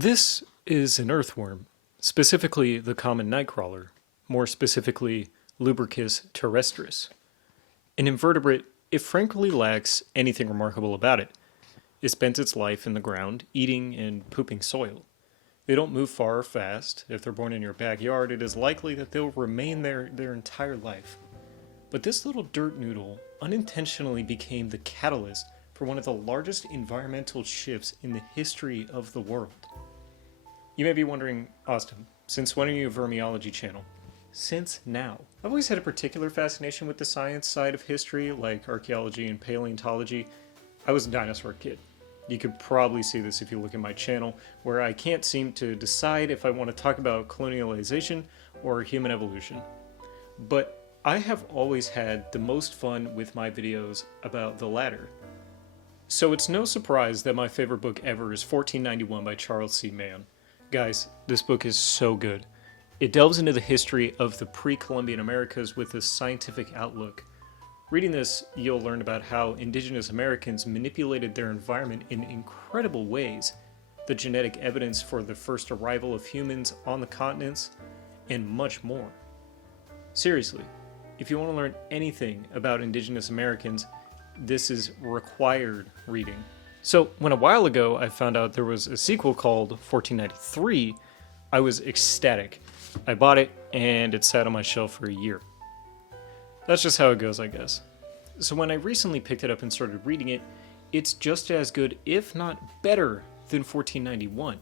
This is an earthworm, specifically the common nightcrawler, more specifically Lubricus terrestris. An invertebrate, it frankly lacks anything remarkable about it. It spends its life in the ground, eating and pooping soil. They don't move far or fast. If they're born in your backyard, it is likely that they'll remain there their entire life. But this little dirt noodle unintentionally became the catalyst for one of the largest environmental shifts in the history of the world. You may be wondering, Austin, since when are you a vermiology channel? Since now. I've always had a particular fascination with the science side of history, like archaeology and paleontology. I was a dinosaur kid. You could probably see this if you look at my channel, where I can't seem to decide if I want to talk about colonialization or human evolution. But I have always had the most fun with my videos about the latter. So it's no surprise that my favorite book ever is 1491 by Charles C. Mann. Guys, this book is so good. It delves into the history of the pre-Columbian Americas with a scientific outlook. Reading this, you'll learn about how indigenous Americans manipulated their environment in incredible ways, the genetic evidence for the first arrival of humans on the continents, and much more. Seriously, if you want to learn anything about indigenous Americans, this is required reading. So, when a while ago I found out there was a sequel called 1493, I was ecstatic. I bought it, and it sat on my shelf for a year. That's just how it goes, I guess. So when I recently picked it up and started reading it, it's just as good, if not better, than 1491.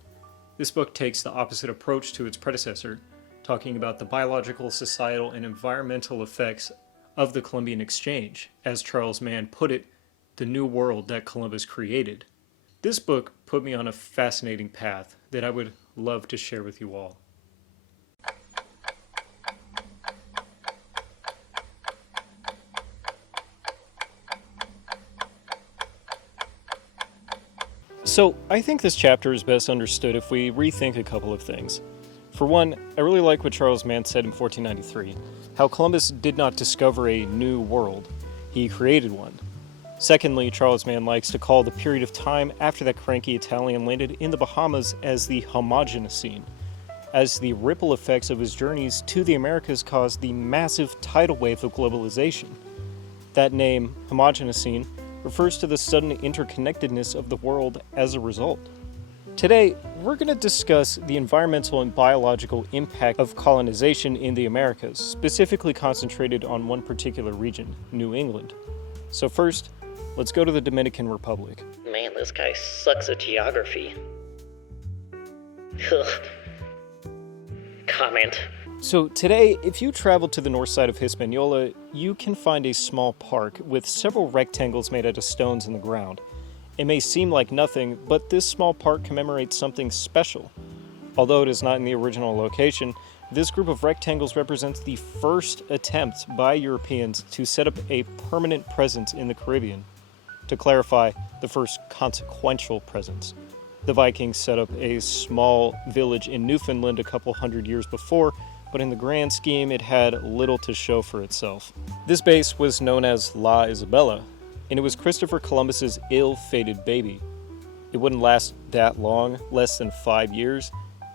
This book takes the opposite approach to its predecessor, talking about the biological, societal, and environmental effects of the Columbian Exchange, as Charles Mann put it, the new world that Columbus created. This book put me on a fascinating path that I would love to share with you all. So, I think this chapter is best understood if we rethink a couple of things. For one, I really like what Charles Mann said in 1493, how Columbus did not discover a new world, he created one. Secondly, Charles Mann likes to call the period of time after that cranky Italian landed in the Bahamas as the Homogenocene, as the ripple effects of his journeys to the Americas caused the massive tidal wave of globalization. That name, Homogenocene, refers to the sudden interconnectedness of the world as a result. Today, we're going to discuss the environmental and biological impact of colonization in the Americas, specifically concentrated on one particular region, New England. So first, let's go to the Dominican Republic. Man, this guy sucks at geography. Ugh. Comment. So today, if you travel to the north side of Hispaniola, you can find a small park with several rectangles made out of stones in the ground. It may seem like nothing, but this small park commemorates something special. Although it is not in the original location, this group of rectangles represents the first attempt by Europeans to set up a permanent presence in the Caribbean. To clarify, the first consequential presence. The Vikings set up a small village in Newfoundland a couple hundred years before, but in the grand scheme it had little to show for itself. This base was known as La Isabella, and it was Christopher Columbus's ill-fated baby. It wouldn't last that long, less than 5 years,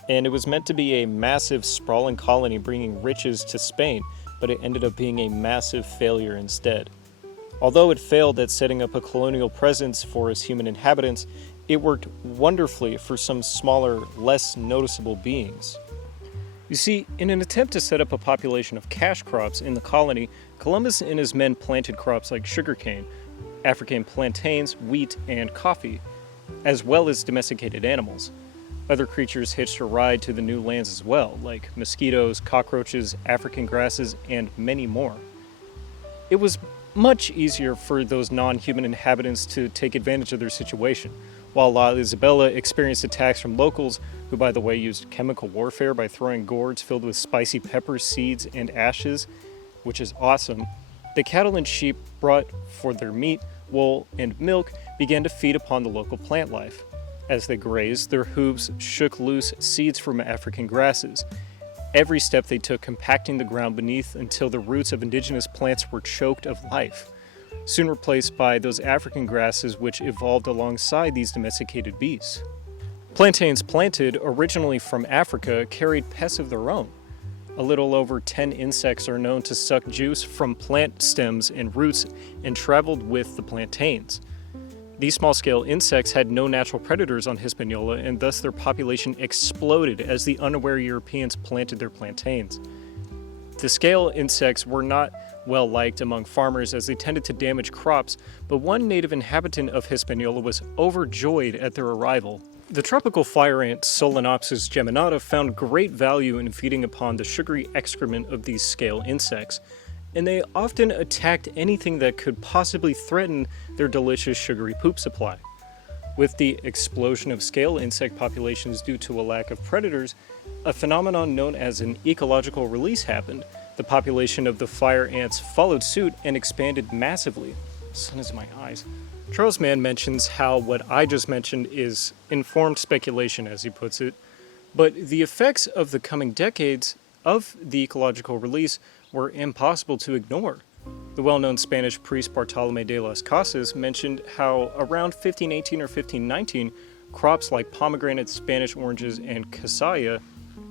and it was meant to be a massive, sprawling colony bringing riches to Spain, but it ended up being a massive failure instead. Although it failed at setting up a colonial presence for its human inhabitants, it worked wonderfully for some smaller, less noticeable beings. You see, in an attempt to set up a population of cash crops in the colony, Columbus and his men planted crops like sugarcane, African plantains, wheat, and coffee, as well as domesticated animals. Other creatures hitched a ride to the new lands as well, like mosquitoes, cockroaches, African grasses, and many more. It was much easier for those non-human inhabitants to take advantage of their situation, while La Isabella experienced attacks from locals who, by the way, used chemical warfare by throwing gourds filled with spicy peppers, seeds, and ashes, which is awesome. The cattle and sheep brought for their meat, wool, and milk began to feed upon the local plant life. As they grazed, their hooves shook loose seeds from African grasses. Every step they took compacting the ground beneath until the roots of indigenous plants were choked of life, soon replaced by those African grasses which evolved alongside these domesticated beasts. Plantains planted, originally from Africa, carried pests of their own. A little over 10 insects are known to suck juice from plant stems and roots and traveled with the plantains. These small-scale insects had no natural predators on Hispaniola, and thus their population exploded as the unaware Europeans planted their plantains. The scale insects were not well liked among farmers as they tended to damage crops, but one native inhabitant of Hispaniola was overjoyed at their arrival. The tropical fire ant Solenopsis geminata found great value in feeding upon the sugary excrement of these scale insects, and they often attacked anything that could possibly threaten their delicious sugary poop supply. With the explosion of scale insect populations due to a lack of predators, a phenomenon known as an ecological release happened. The population of the fire ants followed suit and expanded massively. The sun is in my eyes. Charles Mann mentions how what I just mentioned is informed speculation, as he puts it, but the effects of the coming decades of the ecological release were impossible to ignore. The well-known Spanish priest Bartolomé de las Casas mentioned how around 1518 or 1519, crops like pomegranates, Spanish oranges, and cassia,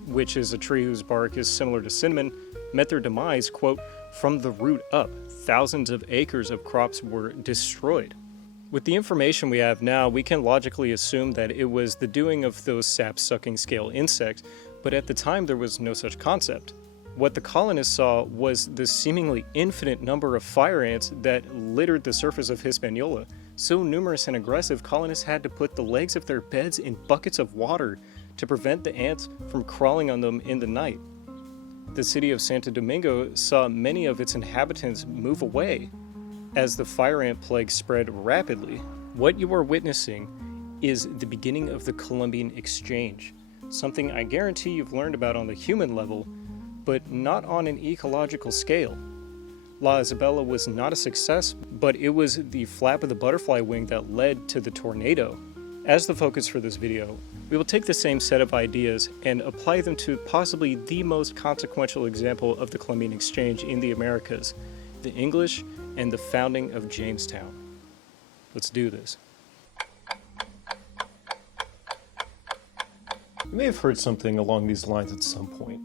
which is a tree whose bark is similar to cinnamon, met their demise, quote, from the root up. Thousands of acres of crops were destroyed. With the information we have now, we can logically assume that it was the doing of those sap-sucking scale insects, but at the time there was no such concept. What the colonists saw was the seemingly infinite number of fire ants that littered the surface of Hispaniola. So numerous and aggressive, colonists had to put the legs of their beds in buckets of water to prevent the ants from crawling on them in the night. The city of Santo Domingo saw many of its inhabitants move away as the fire ant plague spread rapidly. What you are witnessing is the beginning of the Columbian Exchange, something I guarantee you've learned about on the human level, but not on an ecological scale. La Isabella was not a success, but it was the flap of the butterfly wing that led to the tornado. As the focus for this video, we will take the same set of ideas and apply them to possibly the most consequential example of the Columbian Exchange in the Americas, the English and the founding of Jamestown. Let's do this. You may have heard something along these lines at some point.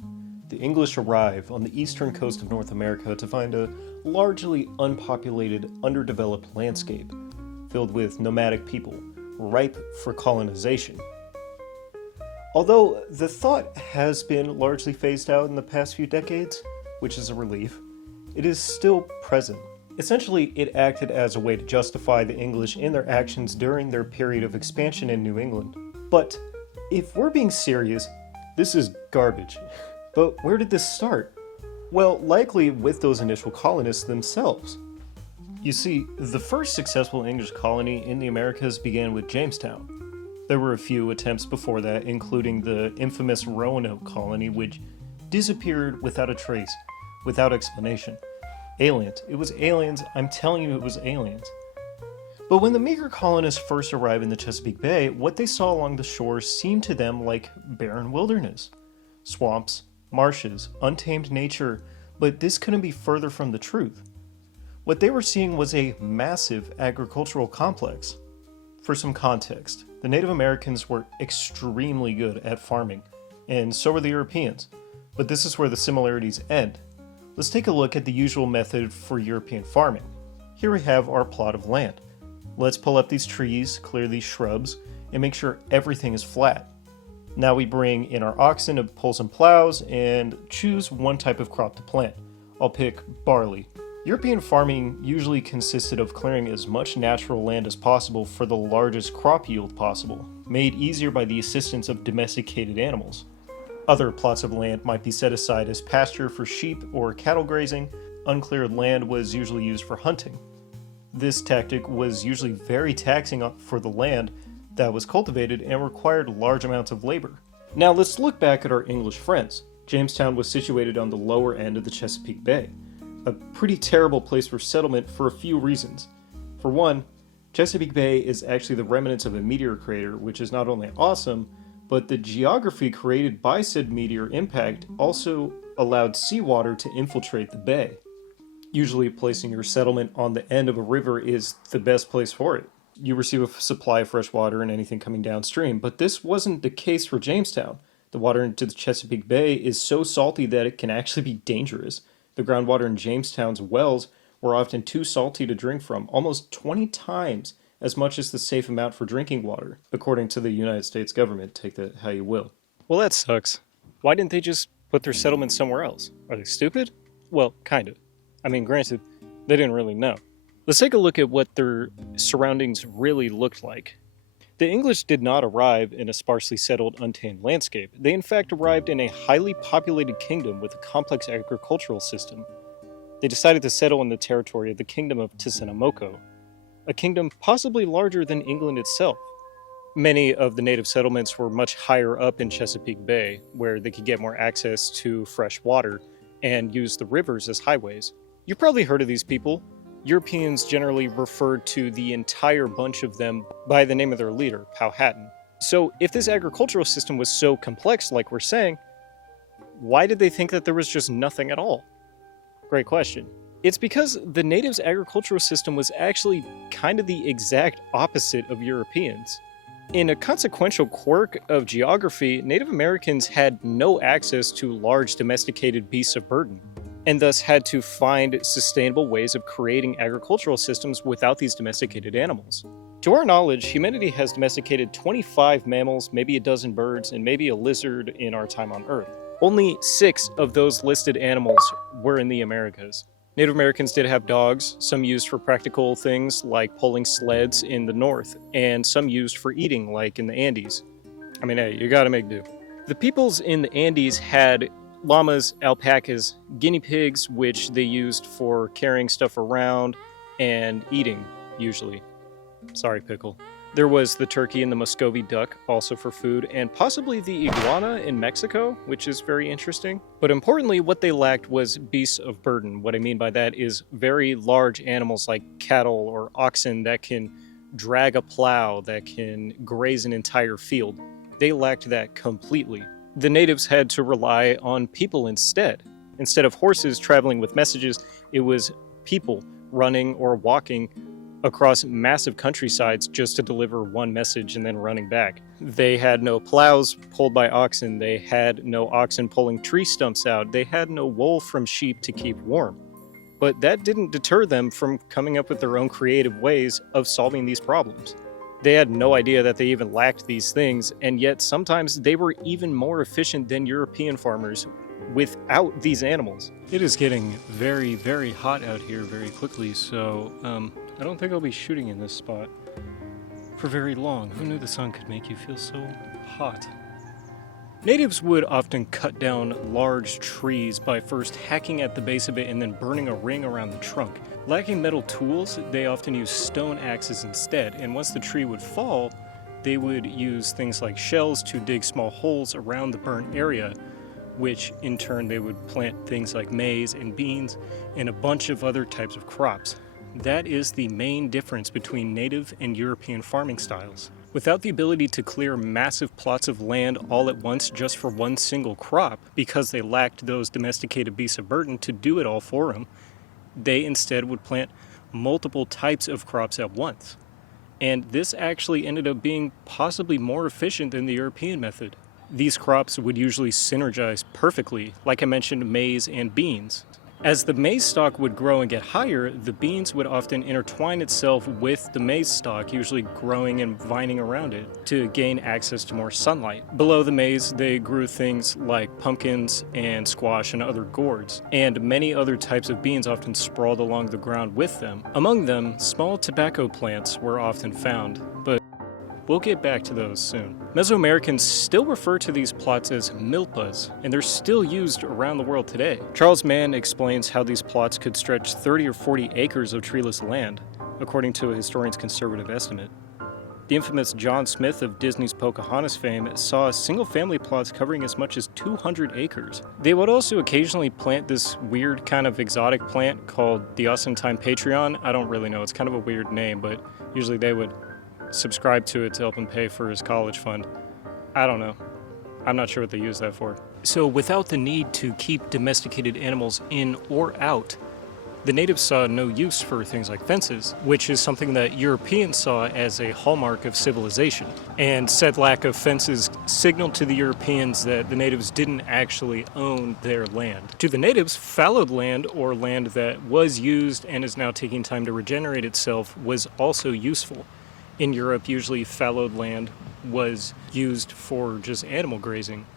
The English arrive on the eastern coast of North America to find a largely unpopulated, underdeveloped landscape filled with nomadic people, ripe for colonization. Although the thought has been largely phased out in the past few decades, which is a relief, it is still present. Essentially, it acted as a way to justify the English in their actions during their period of expansion in New England. But if we're being serious, this is garbage. But where did this start? Well, likely with those initial colonists themselves. You see, the first successful English colony in the Americas began with Jamestown. There were a few attempts before that, including the infamous Roanoke colony, which disappeared without a trace, without explanation. Aliens. It was aliens. I'm telling you, it was aliens. But when the meager colonists first arrived in the Chesapeake Bay, what they saw along the shore seemed to them like barren wilderness. Swamps, marshes, untamed nature, but this couldn't be further from the truth. What they were seeing was a massive agricultural complex. For some context, the Native Americans were extremely good at farming, and so were the Europeans. But this is where the similarities end. Let's take a look at the usual method for European farming. Here we have our plot of land. Let's pull up these trees, clear these shrubs, and make sure everything is flat. Now we bring in our oxen to pull some plows and choose one type of crop to plant. I'll pick barley. European farming usually consisted of clearing as much natural land as possible for the largest crop yield possible, made easier by the assistance of domesticated animals. Other plots of land might be set aside as pasture for sheep or cattle grazing. Uncleared land was usually used for hunting. This tactic was usually very taxing for the land that was cultivated and required large amounts of labor. Now let's look back at our English friends. Jamestown was situated on the lower end of the Chesapeake Bay, a pretty terrible place for settlement for a few reasons. For one, Chesapeake Bay is actually the remnants of a meteor crater, which is not only awesome, but the geography created by said meteor impact also allowed seawater to infiltrate the bay. Usually placing your settlement on the end of a river is the best place for it. you receive a supply of fresh water and anything coming downstream. But this wasn't the case for Jamestown. The water into the Chesapeake Bay is so salty that it can actually be dangerous. The groundwater in Jamestown's wells were often too salty to drink from, almost 20 times as much as the safe amount for drinking water, according to the United States government. Take that how you will. Well, that sucks. Why didn't they just put their settlement somewhere else? Are they stupid? Well, kind of. I mean, granted, they didn't really know. Let's take a look at what their surroundings really looked like. The English did not arrive in a sparsely settled, untamed landscape. They in fact arrived in a highly populated kingdom with a complex agricultural system. They decided to settle in the territory of the Kingdom of Tisanamoko, a kingdom possibly larger than England itself. Many of the native settlements were much higher up in Chesapeake Bay, where they could get more access to fresh water and use the rivers as highways. You've probably heard of these people. Europeans generally referred to the entire bunch of them by the name of their leader, Powhatan. So if this agricultural system was so complex, like we're saying, why did they think that there was just nothing at all? Great question. It's because the natives' agricultural system was actually kind of the exact opposite of Europeans. In a consequential quirk of geography, Native Americans had no access to large domesticated beasts of burden, and thus had to find sustainable ways of creating agricultural systems without these domesticated animals. To our knowledge, humanity has domesticated 25 mammals, maybe a dozen birds, and maybe a lizard in our time on Earth. Only 6 of those listed animals were in the Americas. Native Americans did have dogs, some used for practical things like pulling sleds in the north, and some used for eating like in the Andes. I mean, hey, you gotta make do. The peoples in the Andes had llamas, alpacas, guinea pigs, which they used for carrying stuff around and eating, usually. Sorry, Pickle. There was the turkey and the Muscovy duck, also for food, and possibly the iguana in Mexico, which is very interesting. But importantly, what they lacked was beasts of burden. What I mean by that is very large animals like cattle or oxen that can drag a plow, that can graze an entire field. They lacked that completely. The natives had to rely on people instead. Instead of horses traveling with messages, it was people running or walking across massive countrysides just to deliver one message and then running back. They had no plows pulled by oxen. They had no oxen pulling tree stumps out. They had no wool from sheep to keep warm. But that didn't deter them from coming up with their own creative ways of solving these problems. They had no idea that they even lacked these things, and yet sometimes they were even more efficient than European farmers without these animals. It is getting very, very hot out here very quickly, so I don't think I'll be shooting in this spot for very long. Who knew the sun could make you feel so hot? Natives would often cut down large trees by first hacking at the base of it and then burning a ring around the trunk. Lacking metal tools, they often used stone axes instead, and once the tree would fall, they would use things like shells to dig small holes around the burnt area, which in turn they would plant things like maize and beans and a bunch of other types of crops. That is the main difference between native and European farming styles. Without the ability to clear massive plots of land all at once just for one single crop, because they lacked those domesticated beasts of burden to do it all for them, they instead would plant multiple types of crops at once. And this actually ended up being possibly more efficient than the European method. These crops would usually synergize perfectly, like I mentioned, maize and beans. As the maize stalk would grow and get higher, the beans would often intertwine itself with the maize stalk, usually growing and vining around it, to gain access to more sunlight. Below the maize, they grew things like pumpkins and squash and other gourds, and many other types of beans often sprawled along the ground with them. Among them, small tobacco plants were often found, but we'll get back to those soon. Mesoamericans still refer to these plots as milpas, and they're still used around the world today. Charles Mann explains how these plots could stretch 30 or 40 acres of treeless land, according to a historian's conservative estimate. The infamous John Smith of Disney's Pocahontas fame saw single-family plots covering as much as 200 acres. They would also occasionally plant this weird kind of exotic plant called the Ausentine Patreon. I don't really know, it's kind of a weird name, but usually they would subscribe to it to help him pay for his college fund. I don't know. I'm not sure what they use that for. So without the need to keep domesticated animals in or out, The natives saw no use for things like fences, which is something that Europeans saw as a hallmark of civilization. And said lack of fences signaled to the Europeans that the natives didn't actually own their land. To the natives, fallowed land, or land that was used and is now taking time to regenerate itself, was also useful. In Europe, usually fallowed land was used for just animal grazing.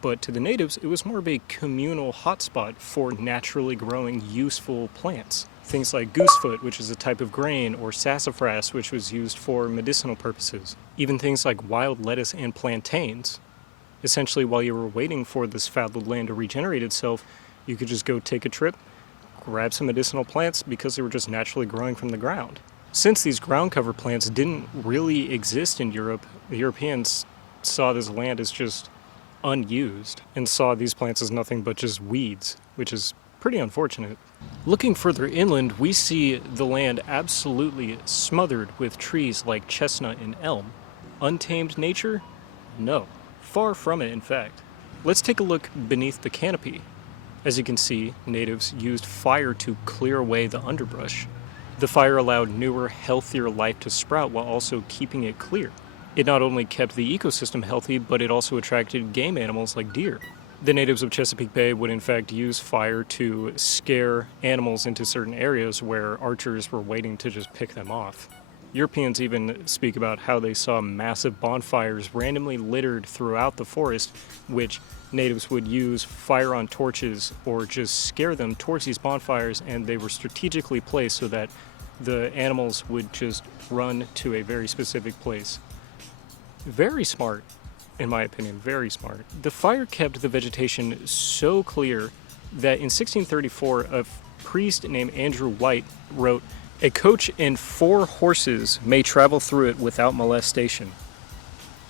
But to the natives, it was more of a communal hotspot for naturally growing useful plants. Things like goosefoot, which is a type of grain, or sassafras, which was used for medicinal purposes. Even things like wild lettuce and plantains. Essentially, while you were waiting for this fallowed land to regenerate itself, you could just go take a trip, grab some medicinal plants because they were just naturally growing from the ground. Since these ground cover plants didn't really exist in Europe, the Europeans saw this land as just unused and saw these plants as nothing but just weeds, which is pretty unfortunate. Looking further inland, we see the land absolutely smothered with trees like chestnut and elm. Untamed nature? No. Far from it, in fact. Let's take a look beneath the canopy. As you can see, natives used fire to clear away the underbrush. The fire allowed newer, healthier life to sprout while also keeping it clear. It not only kept the ecosystem healthy, but it also attracted game animals like deer. The natives of Chesapeake Bay would in fact use fire to scare animals into certain areas where archers were waiting to just pick them off. Europeans even speak about how they saw massive bonfires randomly littered throughout the forest, which natives would use fire on torches or just scare them towards these bonfires, and they were strategically placed so that the animals would just run to a very specific place. Very smart, in my opinion, very smart. The fire kept the vegetation so clear that in 1634, a priest named Andrew White wrote, "A coach and 4 horses may travel through it without molestation."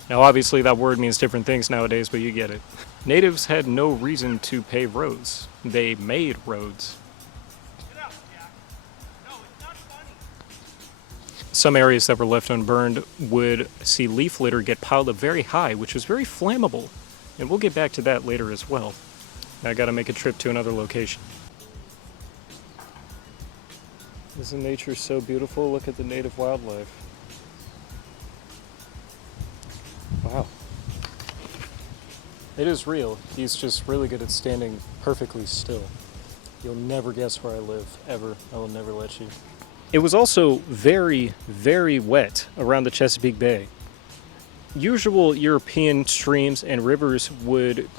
Now, obviously, that word means different things nowadays, but you get it. Natives had no reason to pave roads. They made roads. Some areas that were left unburned would see leaf litter get piled up very high, which was very flammable. And we'll get back to that later as well. Now I gotta make a trip to another location. Isn't nature so beautiful? Look at the native wildlife. Wow. It is real. He's just really good at standing perfectly still. You'll never guess where I live, ever. I will never let you. It was also very, very wet around the Chesapeake Bay. Usual European streams and rivers would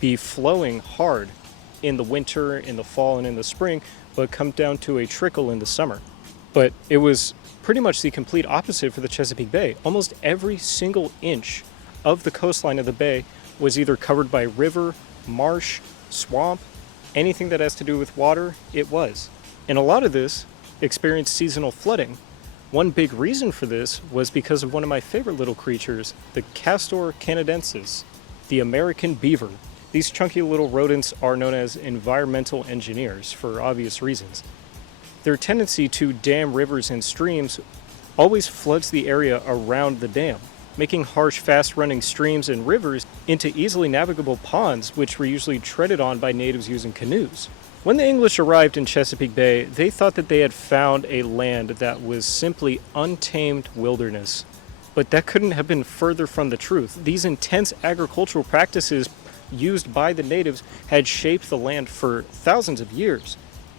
be flowing hard in the winter, in the fall, and in the spring, but come down to a trickle in the summer. But it was pretty much the complete opposite for the Chesapeake Bay. Almost every single inch of the coastline of the bay was either covered by river, marsh, swamp, anything that has to do with water, it was. And a lot of this experienced seasonal flooding. One big reason for this was because of one of my favorite little creatures, the Castor canadensis, the American beaver. These chunky little rodents are known as environmental engineers for obvious reasons. Their tendency to dam rivers and streams always floods the area around the dam, making harsh, fast-running streams and rivers into easily navigable ponds, which were usually treaded on by natives using canoes. When the English arrived in Chesapeake Bay, they thought that they had found a land that was simply untamed wilderness. But that couldn't have been further from the truth. These intense agricultural practices used by the natives had shaped the land for thousands of years.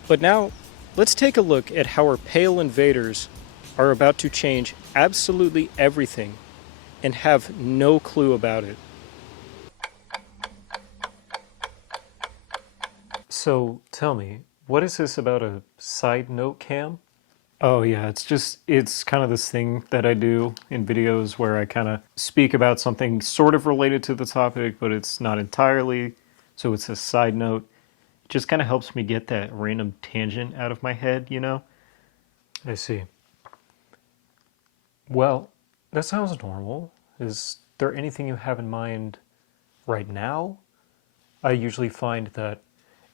But now, let's take a look at how our pale invaders are about to change absolutely everything and have no clue about it. So, tell me, what is this about a side note cam? Oh yeah, it's kind of this thing that I do in videos where I kind of speak about something sort of related to the topic, but it's not entirely, so it's a side note. It just kind of helps me get that random tangent out of my head, you know? I see. Well, that sounds normal. Is there anything you have in mind right now? I usually find that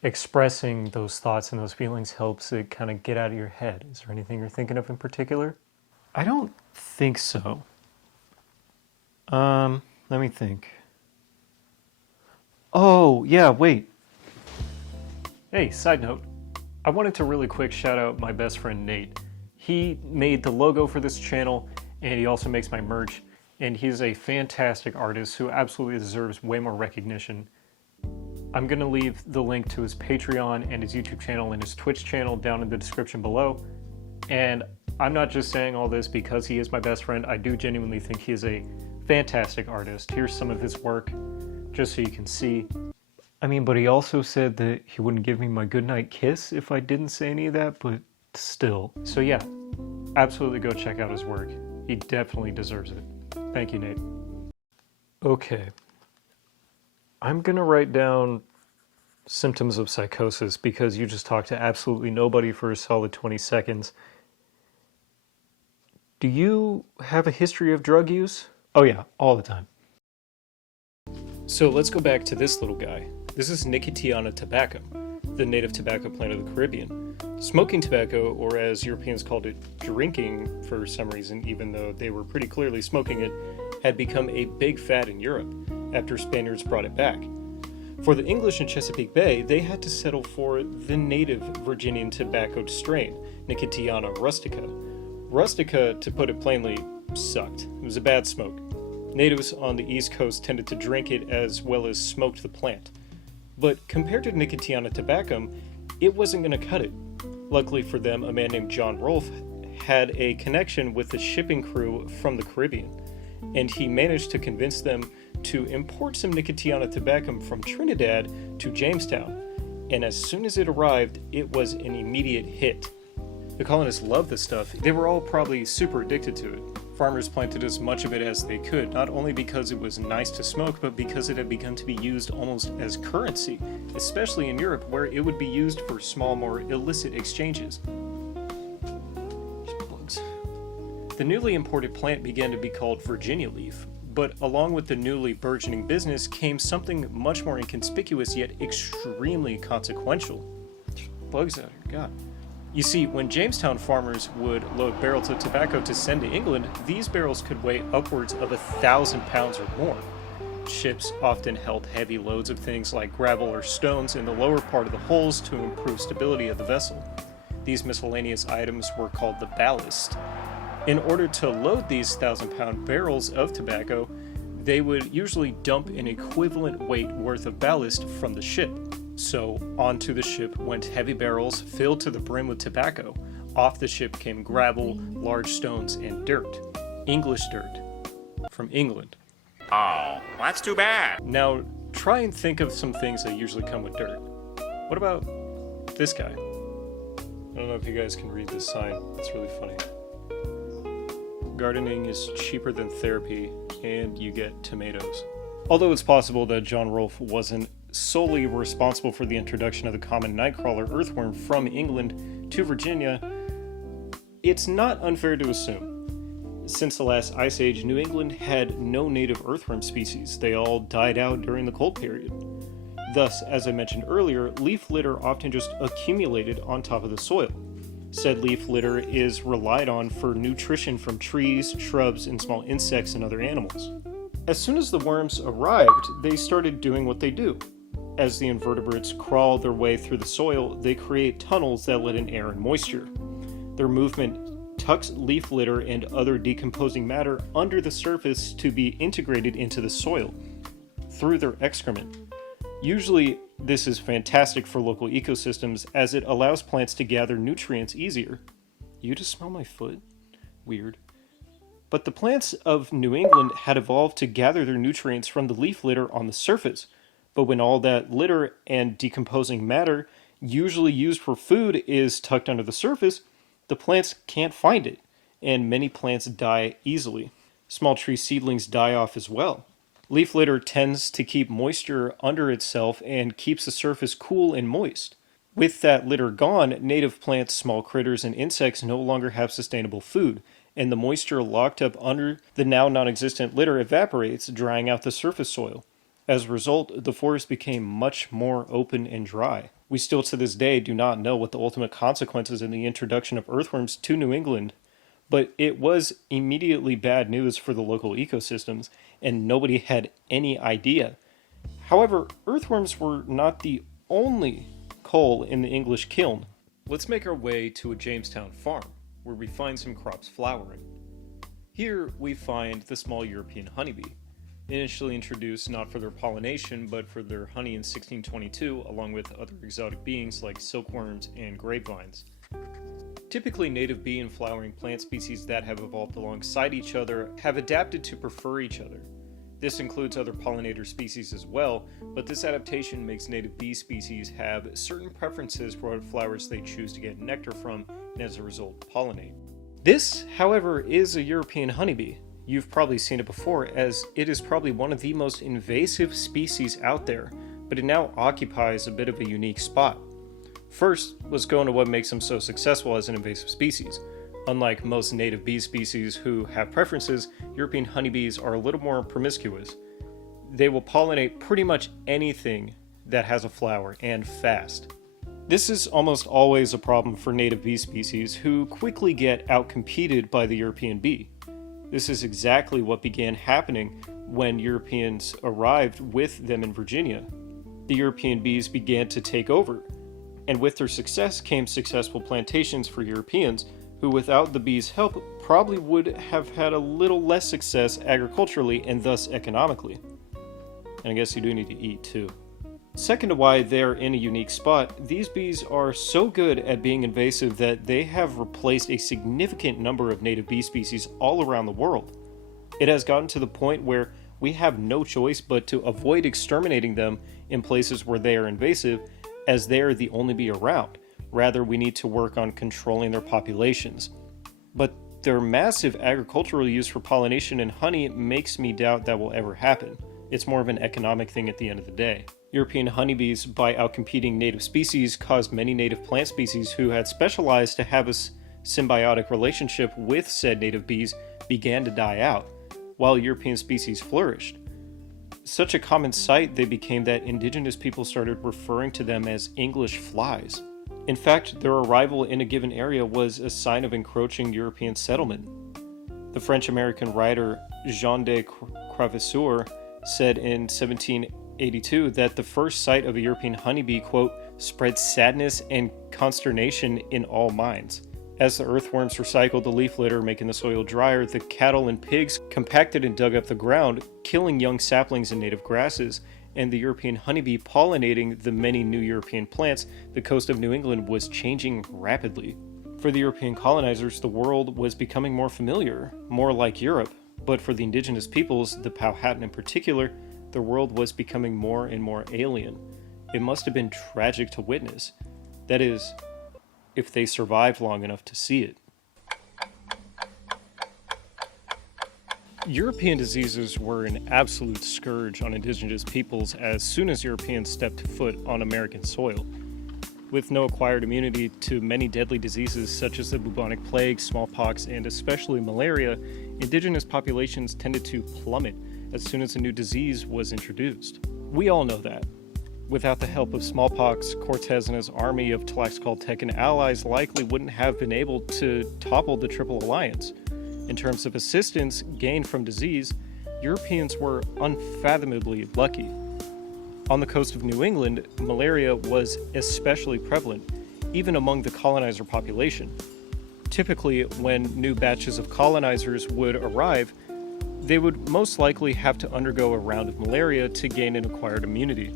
expressing those thoughts and those feelings helps it kind of get out of your head. Is there anything you're thinking of in particular? I don't think so. Let me think. Oh, yeah, wait. Hey, side note. I wanted to really quick shout out my best friend Nate. He made the logo for this channel, and he also makes my merch, and he's a fantastic artist who absolutely deserves way more recognition. I'm going to leave the link to his Patreon and his YouTube channel and his Twitch channel down in the description below. And I'm not just saying all this because he is my best friend. I do genuinely think he is a fantastic artist. Here's some of his work, just so you can see. I mean, but he also said that he wouldn't give me my goodnight kiss if I didn't say any of that, but still. So yeah, absolutely go check out his work. He definitely deserves it. Thank you, Nate. Okay. I'm gonna write down symptoms of psychosis because you just talked to absolutely nobody for a solid 20 seconds. Do you have a history of drug use? Oh yeah, all the time. So let's go back to this little guy. This is Nicotiana tabacum, the native tobacco plant of the Caribbean. Smoking tobacco, or as Europeans called it, drinking for some reason, even though they were pretty clearly smoking it, had become a big fad in Europe after Spaniards brought it back. For the English in Chesapeake Bay, they had to settle for the native Virginian tobacco strain, Nicotiana rustica. Rustica, to put it plainly, sucked. It was a bad smoke. Natives on the East Coast tended to drink it as well as smoked the plant. But compared to Nicotiana tabacum, it wasn't going to cut it. Luckily for them, a man named John Rolfe had a connection with the shipping crew from the Caribbean, and he managed to convince them to import some Nicotiana tabacum from Trinidad to Jamestown. And as soon as it arrived, it was an immediate hit. The colonists loved the stuff. They were all probably super addicted to it. Farmers planted as much of it as they could, not only because it was nice to smoke, but because it had begun to be used almost as currency, especially in Europe, where it would be used for small, more illicit exchanges. Bugs. The newly imported plant began to be called Virginia leaf, but along with the newly burgeoning business came something much more inconspicuous yet extremely consequential. Bugs out here, God. You see, when Jamestown farmers would load barrels of tobacco to send to England, these barrels could weigh upwards of 1,000 pounds or more. Ships often held heavy loads of things like gravel or stones in the lower part of the hulls to improve stability of the vessel. These miscellaneous items were called the ballast. In order to load these 1,000-pound barrels of tobacco, they would usually dump an equivalent weight worth of ballast from the ship. So onto the ship went heavy barrels filled to the brim with tobacco. Off the ship came gravel, large stones, and dirt. English dirt. From England. Oh, that's too bad. Now, try and think of some things that usually come with dirt. What about this guy? I don't know if you guys can read this sign. It's really funny. Gardening is cheaper than therapy, and you get tomatoes. Although it's possible that John Rolfe wasn't solely responsible for the introduction of the common nightcrawler earthworm from England to Virginia, it's not unfair to assume. Since the last ice age, New England had no native earthworm species. They all died out during the cold period. Thus, as I mentioned earlier, leaf litter often just accumulated on top of the soil. Said leaf litter is relied on for nutrition from trees, shrubs, and small insects and other animals. As soon as the worms arrived, they started doing what they do. As the invertebrates crawl their way through the soil, they create tunnels that let in air and moisture. Their movement tucks leaf litter and other decomposing matter under the surface to be integrated into the soil through their excrement. Usually, this is fantastic for local ecosystems as it allows plants to gather nutrients easier. You just smell my foot? Weird. But the plants of New England had evolved to gather their nutrients from the leaf litter on the surface. But when all that litter and decomposing matter, usually used for food, is tucked under the surface, the plants can't find it, and many plants die easily. Small tree seedlings die off as well. Leaf litter tends to keep moisture under itself and keeps the surface cool and moist. With that litter gone, native plants, small critters, and insects no longer have sustainable food, and the moisture locked up under the now non-existent litter evaporates, drying out the surface soil. As a result, the forest became much more open and dry. We still to this day do not know what the ultimate consequences in the introduction of earthworms to New England, but it was immediately bad news for the local ecosystems, and nobody had any idea. However, earthworms were not the only coal in the English kiln. Let's make our way to a Jamestown farm, where we find some crops flowering. Here we find the small European honeybee, initially introduced not for their pollination but for their honey in 1622, along with other exotic beings like silkworms and grapevines. Typically, native bee and flowering plant species that have evolved alongside each other have adapted to prefer each other. This includes other pollinator species as well, but this adaptation makes native bee species have certain preferences for what flowers they choose to get nectar from and as a result pollinate. This, however, is a European honeybee. You've probably seen it before, as it is probably one of the most invasive species out there, but it now occupies a bit of a unique spot. First, let's go into what makes them so successful as an invasive species. Unlike most native bee species who have preferences, European honeybees are a little more promiscuous. They will pollinate pretty much anything that has a flower, and fast. This is almost always a problem for native bee species who quickly get outcompeted by the European bee. This is exactly what began happening when Europeans arrived with them in Virginia. The European bees began to take over, and with their success came successful plantations for Europeans who, without the bees' help, probably would have had a little less success agriculturally and thus economically. And I guess you do need to eat too. Second to why they're in a unique spot, these bees are so good at being invasive that they have replaced a significant number of native bee species all around the world. It has gotten to the point where we have no choice but to avoid exterminating them in places where they are invasive, as they are the only bee around. Rather, we need to work on controlling their populations. But their massive agricultural use for pollination and honey makes me doubt that will ever happen. It's more of an economic thing at the end of the day. European honeybees, by outcompeting native species, caused many native plant species who had specialized to have a symbiotic relationship with said native bees began to die out, while European species flourished. Such a common sight they became that indigenous people started referring to them as English flies. In fact, their arrival in a given area was a sign of encroaching European settlement. The French-American writer Jean de Cravesseur said in 1782 that the first sight of a European honeybee, quote, spread sadness and consternation in all minds. As the earthworms recycled the leaf litter, making the soil drier, the cattle and pigs compacted and dug up the ground, killing young saplings and native grasses, and the European honeybee pollinating the many new European plants, the coast of New England was changing rapidly. For the European colonizers, the world was becoming more familiar, more like Europe, but for the indigenous peoples, the Powhatan in particular, the world was becoming more and more alien. It must have been tragic to witness. That is, if they survived long enough to see it. European diseases were an absolute scourge on indigenous peoples as soon as Europeans stepped foot on American soil. With no acquired immunity to many deadly diseases such as the bubonic plague, smallpox, and especially malaria, indigenous populations tended to plummet as soon as a new disease was introduced. We all know that. Without the help of smallpox, Cortez and his army of Tlaxcaltecan allies likely wouldn't have been able to topple the Triple Alliance. In terms of assistance gained from disease, Europeans were unfathomably lucky. On the coast of New England, malaria was especially prevalent, even among the colonizer population. Typically, when new batches of colonizers would arrive, they would most likely have to undergo a round of malaria to gain an acquired immunity.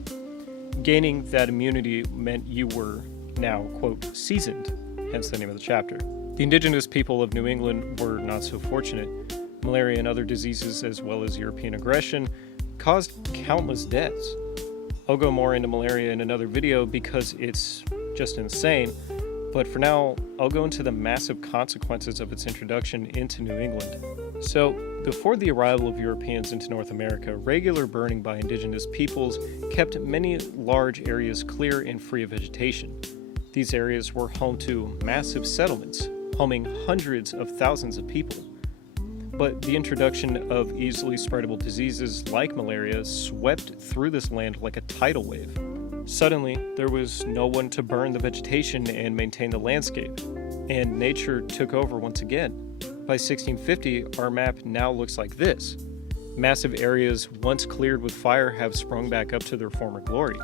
Gaining that immunity meant you were now, quote, seasoned, hence the name of the chapter. The indigenous people of New England were not so fortunate. Malaria and other diseases, as well as European aggression, caused countless deaths. I'll go more into malaria in another video because it's just insane, but for now, I'll go into the massive consequences of its introduction into New England. So, before the arrival of Europeans into North America, regular burning by indigenous peoples kept many large areas clear and free of vegetation. These areas were home to massive settlements, homing hundreds of thousands of people. But the introduction of easily spreadable diseases like malaria swept through this land like a tidal wave. Suddenly, there was no one to burn the vegetation and maintain the landscape, and nature took over once again. By 1650, our map now looks like this. Massive areas once cleared with fire have sprung back up to their former glory.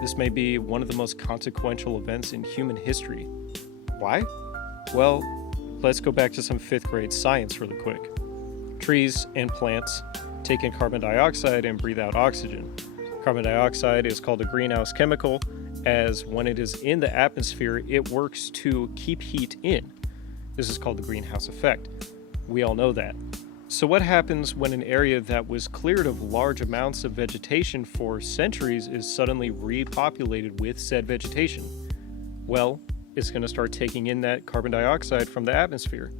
This may be one of the most consequential events in human history. Why? Well, let's go back to some 5th grade science really quick. Trees and plants take in carbon dioxide and breathe out oxygen. Carbon dioxide is called a greenhouse chemical, as when it is in the atmosphere, it works to keep heat in. This is called the greenhouse effect. We all know that. So what happens when an area that was cleared of large amounts of vegetation for centuries is suddenly repopulated with said vegetation? Well, it's going to start taking in that carbon dioxide from the atmosphere.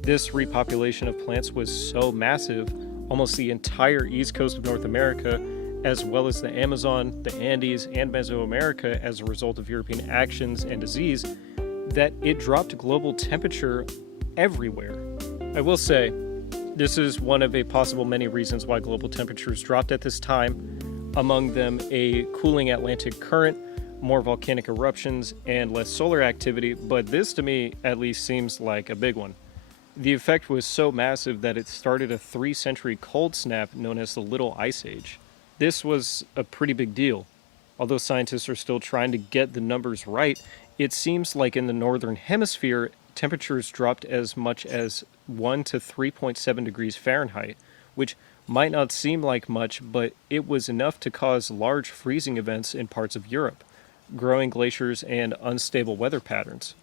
This repopulation of plants was so massive, almost the entire east coast of North America, as well as the Amazon, the Andes, and Mesoamerica as a result of European actions and disease, that it dropped global temperature everywhere. I will say, this is one of a possible many reasons why global temperatures dropped at this time, among them a cooling Atlantic current, more volcanic eruptions, and less solar activity, but this to me at least seems like a big one. The effect was so massive that it started a 3-century cold snap known as the Little Ice Age. This was a pretty big deal. Although scientists are still trying to get the numbers right, it seems like in the northern hemisphere, temperatures dropped as much as 1 to 3.7 degrees Fahrenheit, which might not seem like much, but it was enough to cause large freezing events in parts of Europe, growing glaciers, and unstable weather patterns.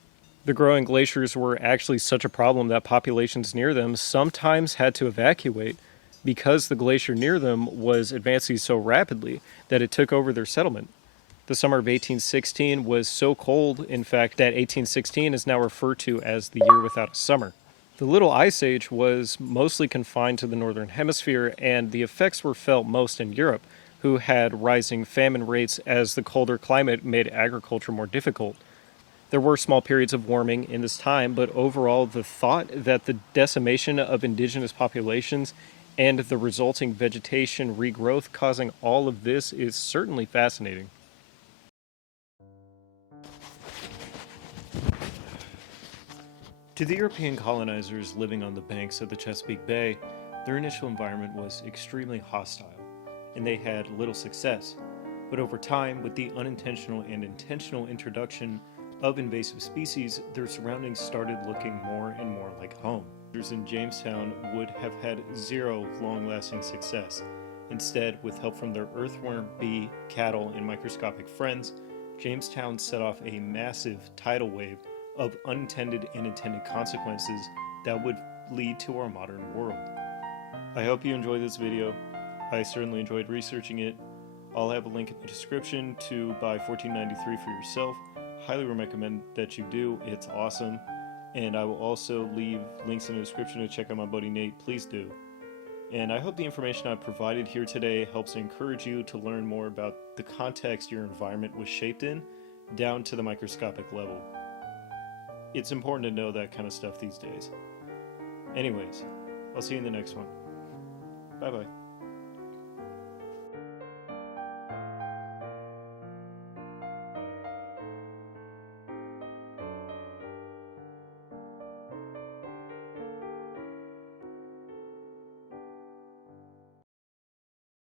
The growing glaciers were actually such a problem that populations near them sometimes had to evacuate because the glacier near them was advancing so rapidly that it took over their settlement. The summer of 1816 was so cold, in fact, that 1816 is now referred to as the year without a summer. The Little Ice Age was mostly confined to the northern hemisphere, and the effects were felt most in Europe, who had rising famine rates as the colder climate made agriculture more difficult. There were small periods of warming in this time, but overall the thought that the decimation of indigenous populations and the resulting vegetation regrowth causing all of this is certainly fascinating. To the European colonizers living on the banks of the Chesapeake Bay, their initial environment was extremely hostile, and they had little success. But over time, with the unintentional and intentional introduction of invasive species, their surroundings started looking more and more like home. Invaders in Jamestown would have had zero long-lasting success. Instead, with help from their earthworm, bee, cattle, and microscopic friends, Jamestown set off a massive tidal wave of unintended and intended consequences that would lead to our modern world. I hope you enjoyed this video. I certainly enjoyed researching it. I'll have a link in the description to buy 1493 for yourself. Highly recommend that you do. It's awesome. And I will also leave links in the description to check out my buddy Nate. Please do. And I hope the information I've provided here today helps encourage you to learn more about the context your environment was shaped in, down to the microscopic level. It's important to know that kind of stuff these days. Anyways, I'll see you in the next one. Bye-bye.